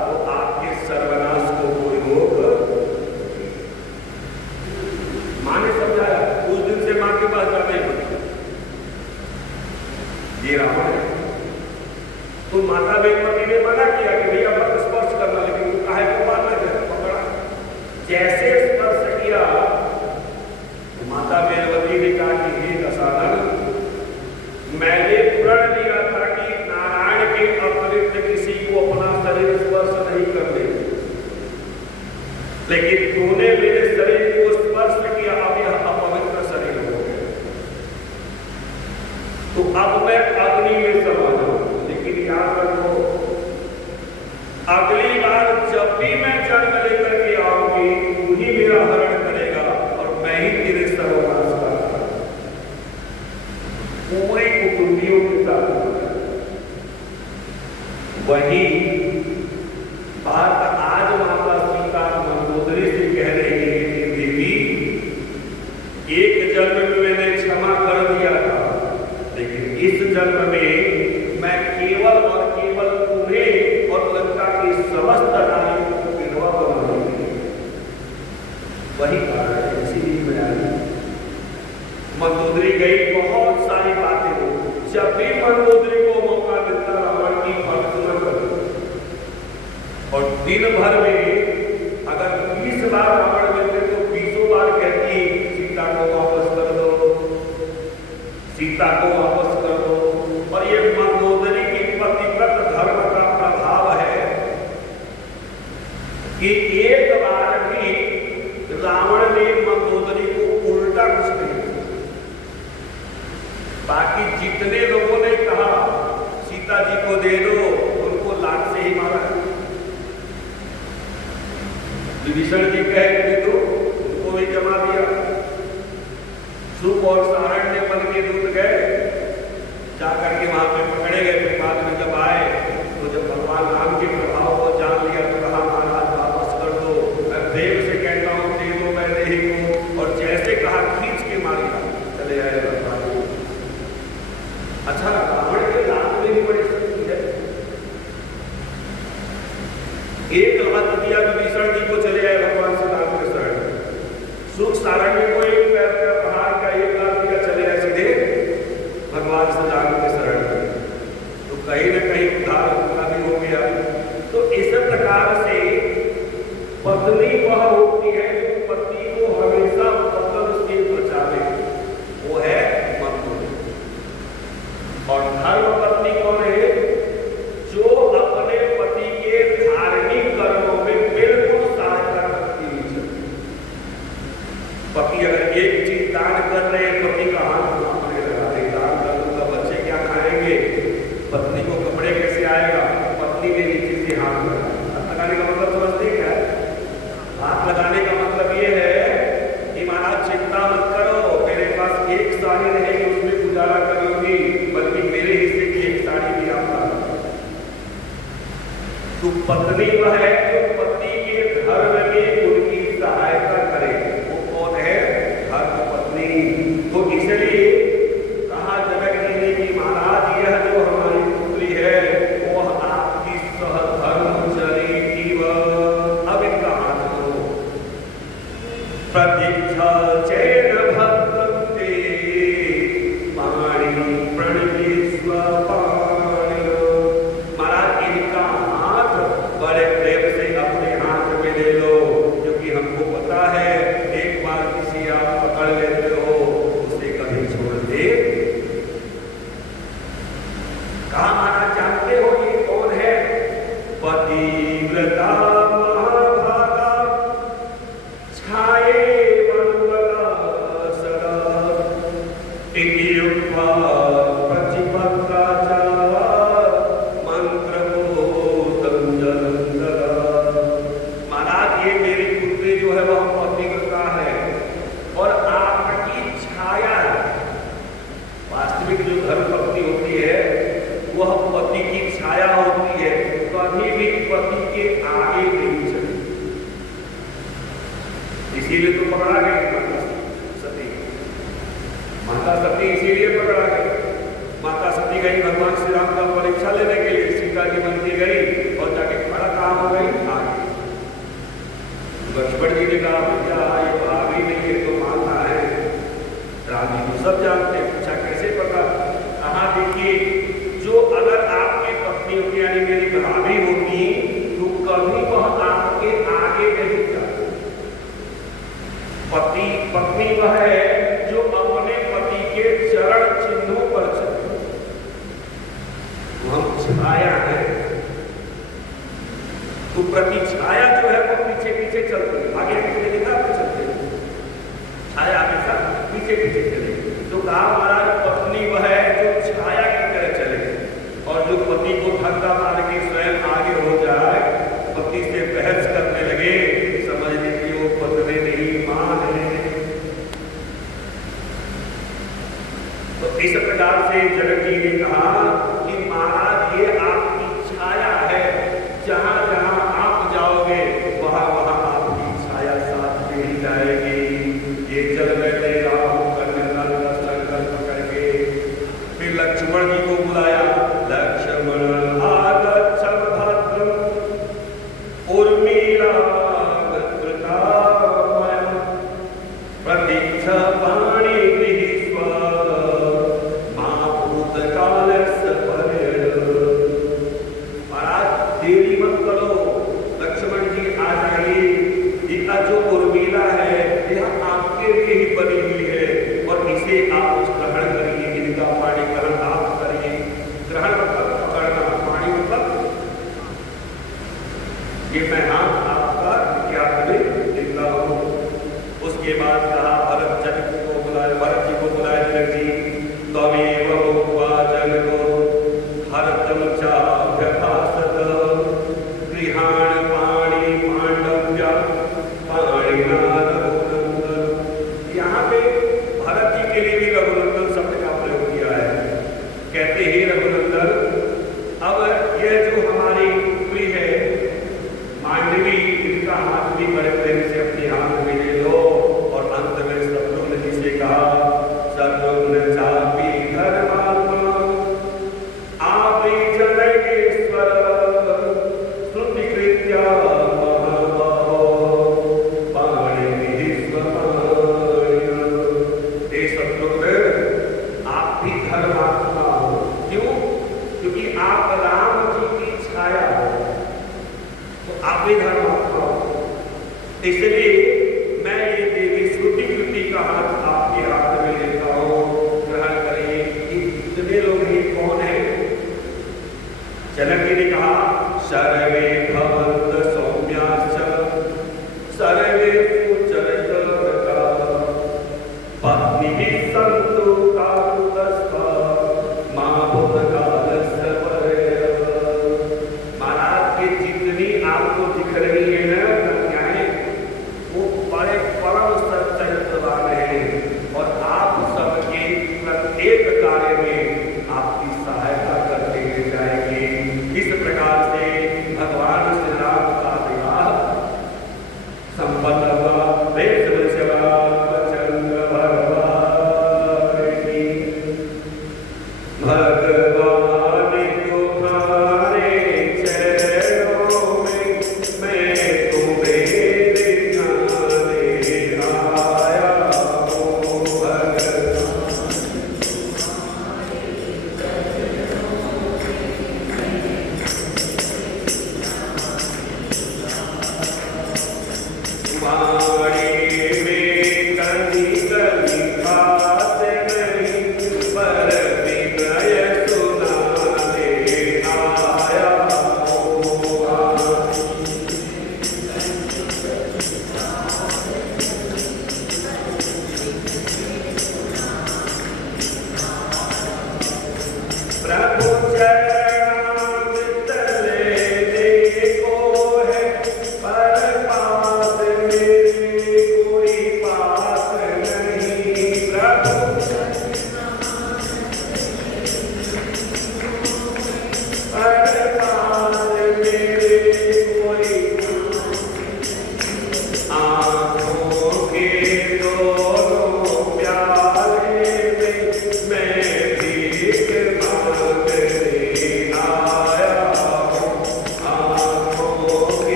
तो आपके सर्वनाश को कोई रोक। मां ने समझाया, उस दिन से मां के पास जाना ही पड़ता। ये रावण है। तो माता वेदवती ने मना किया कि भैया मत स्पर्श करना, लेकिन वो काहे को मारना है, पकड़ा। जैसे स्पर्श किया माता वेदवती ने कहा कि हे दशानन, मैंने प्रण लिया था कि नारायण के अतिरिक्त किसी को अपना शरीर स्पर्श नहीं करने, लेकिन तूने मेरे शरीर को स्पर्श किया, अब यह अपवित्र शरीर हो गया, तो अब मैं अग्नि में समा जाऊं। लेकिन याद रखो, अगली बार जब भी मैं जन्म लेकर के आऊंगी तू ही मेरा हरण करेगा और मैं ही तेरे सर्वनाश करूंगा। पूरे कुटुंबियों के साथ वही बात आज माता सीता मंदोदरी से कह रही है कि देवी, एक जन्म में मैंने क्षमा कर दिया था, लेकिन इस जन्म में मैं केवल और केवल तुम्हें और लंका की समस्त नारियों को विधवा बनाऊंगी। वही कारण है, इसीलिए मैं आई। मंदोदरी गई, बहुत सारी बातें हो। जब भी मंदोदरी को मौका मिलता रावण की भर्त्सना करती, और दिन भर में अगर 20 बार रावण मिलते तो 20 बार कहती सीता को वापस कर दो, सीता को वापस कर दो। और ये मंदोदरी की पतिव्रत धर्म का प्रभाव है कि एक बार भी रावण ने मंदोदरी को उल्टा कुछ नहीं किया। बाकी जितने लोगों ने कहा सीता जी को दे दो, उनको लात से ही मारा। विभीषण जी कहे दे दो, उनको भी जमा दिया। सुख और सारण्य बन के दूत गए, जाकर के वहां पे पकड़े गए। फिर बाद में जब आए तो जब भगवान राम के प्रभाव को जान लिया तो कहा महाराज वापस कर दो, मैं प्रेम से कहता हूँ दे दो, मैं नहीं हूँ। और जैसे कहा खींच के मार दिया, चले आए भगवान। अच्छा, रावण के लात में भी बड़ी शक्ति है। एक हाथ दिया विभीषण जी को, चले आए भगवान श्री राम के शरण। सुख सारण्य को एक पैर का प्रहार का, एक हाथ दिया, चले आए सीधे भगवान श्री राम के शरण में। तो कहीं न कहीं उद्धार उनका भी हो गया। तो इस प्रकार से पत्नी वह होती है जो पति को हमेशा पतन से बचावे, वो है मंदोदरी। और धर्म पत्नी कौन है? जो अपने पति के धार्मिक कर्मों में बिल्कुल सहायता करती है। पति अगर एक चीज दान कर रहे हैं, पति का हाथ पत्नी को कपड़े कैसे आएगा, पत्नी ने नीचे से हाथ लगाने का मतलब समझते क्या है? हाथ लगाने का मतलब ये है कि महाराज चिंता मत करो, मेरे पास एक साड़ी रहेगी, उसमें गुजारा करूंगी, बल्कि मेरे हिस्से की एक साड़ी भी आपका। तो पत्नी वह है जो पति के धर्म में उनकी सहायता करे, वो कौन है? धर्म पत्नी। तो इसलिए कहा जनक जी ने कि महाराज यह जो हमारी पुत्री है वह आपकी सहधर्मचरी थी। अब इनका हाथ लो। प्रतीक्षा चैन भक्ते पाणी प्रणति स्वपाणी। महाराज इनका हाथ बड़े प्रेम से इति उक्त्वा प्रतिपत्ता मंत्रभूतं जलं ददात्। महाराज ये मेरी पुत्री जो है वह पतिव्रता है और आपकी छाया है। वास्तविक जो धर्म पत्नी होती है वह पति की छाया होती है, कभी भी पति के आगे नहीं चली। इसीलिए तो पकड़ा गई माता सती इसीलिए पकड़ा गई। माता सती गई भगवान श्री राम का परीक्षा लेने के लिए, सीता जी बन के गई और जाके खड़ा कहाँ हो गई आगे। लक्ष्मण जी ने कहा भैया ये भाभी नहीं है तो मानना है। राम जी तो सब जानते हैं, पूछा कैसे पता। कहा देखिए जो अगर आपकी पत्नी होती यानी मेरी भाभी होती तो कभी वह आपके आगे नहीं जाती। पत्नी वह है जो अपने पति के चरण चिन्हों पर चलती। हम छाया है तो प्रति छाया जो है वो पीछे पीछे चलती है, आगे पीछे दिखा चलते छाया हमेशा पीछे पीछे चले। तो कहा महाराज पत्नी वह है जो छाया की तरह चले और जो पति को धक्का मार के स्वयं आगे हो जाए, पति से बहस करने लगे, समझ लीजिए वो पत्नी नहीं मान है। तो इस प्रकार से जनक जी ने कहा कि महाराज ये आपकी छाया है, जहां जहां आप जाओगे वहां वहां आपकी छाया साथ में ही जाएगी। ये चल बैठे राम संकल्प करके फिर लक्ष्मण जी को बुलाया। लक्ष्मण आगच्छ भद्रं उर्मिला प्रतीक्षा पाणि गृहीष्व मां भूतकालस्य महाराज देरी मत करो, लक्ष्मण जी आ जाइए। यह जो उर्मिला है यह आपके लिए ही बनी हुई है और इसे आप ग्रहण करिए। इनका पाणी ग्रहण आप करिए। ग्रहण मतलब पकड़ना, पाणी मतलब ये मैं हाथ आपका क्या करें देता हूँ। उसके बाद कहा भरत जी को बुलाया जनक जी। तमेव भूत्वा जनको हरतं चाभ्यभाषत गृहाण पाणि पांडव्या पाणिना रघुनंदन। यहाँ पे भरत जी के लिए भी रघुनंदन शब्द का प्रयोग किया है। कहते हैं रघुनंदन अब यह जो हमारी पुत्री है मांडवी, इनका हाथ भी बड़े प्रेम से अपने हाथ में ले लो। और अंत में शत्रुघ्न जी से कहा शत्रुघ्न चापी धर्मात्मा आप जनकेश्वर श्रुतिकृत्या महाबाहो पाणिनिः हे शत्रुघ्न आप भी धर्मात्मा हो। क्यों? क्योंकि आप राम जी की छाया हो, तो आप भी धर्मात्मा हो। इसलिए मैं ये देवी श्रुतिकृति का हाथ आपके हाथ में लेता हूं, ग्रहण करिए। इतने लोग ये कौन है? जनक जी ने कहा सर्वे भवन्त सौम्याश्च सर्वे सुचरिता पत्नी सन्तु काकुतस्था मां भूतकालस्य परेव। महाराज के जितनी आपको दिख रही है ना कन्याएं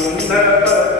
सुंदर